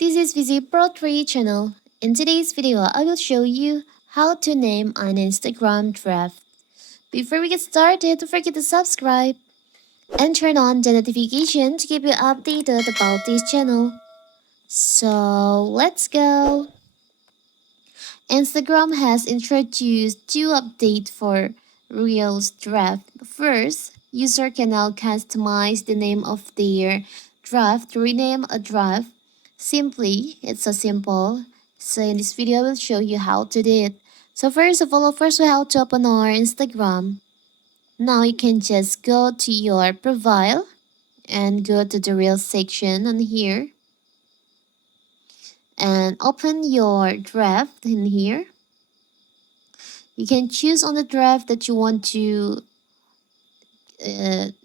This is Visit Pro 3 channel. In today's video, I will show you how to name an Instagram draft. Before we get started, don't forget to subscribe and turn on the notification to keep you updated about this channel. So let's go. Instagram has introduced two updates for Reels draft. First, user can now customize the name of their draft to rename a draft. Simply, it's so simple. So in this video, I will show you how to do it. So first of all, we have to open our Instagram. Now you can just go to your profile and go to the Reels section on here and open your draft in here. You can choose on the draft that you want to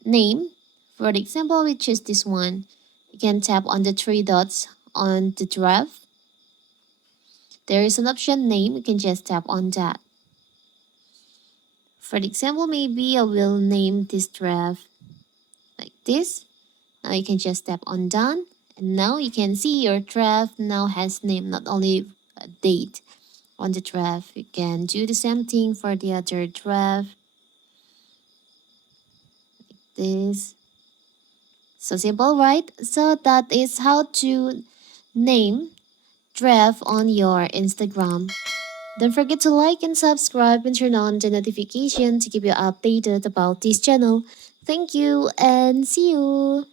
name. For example, we choose this one. You can tap on the three dots on the draft. There is an option name. You can just tap on that. For example, maybe I will name this draft like this. Now you can just tap on done. And now you can see your draft now has name, not only a date on the draft. You can do the same thing for the other draft. This. So simple, right? So that is how to name draft on your Instagram. Don't forget to like and subscribe and turn on the notification to keep you updated about this channel. Thank you and see you.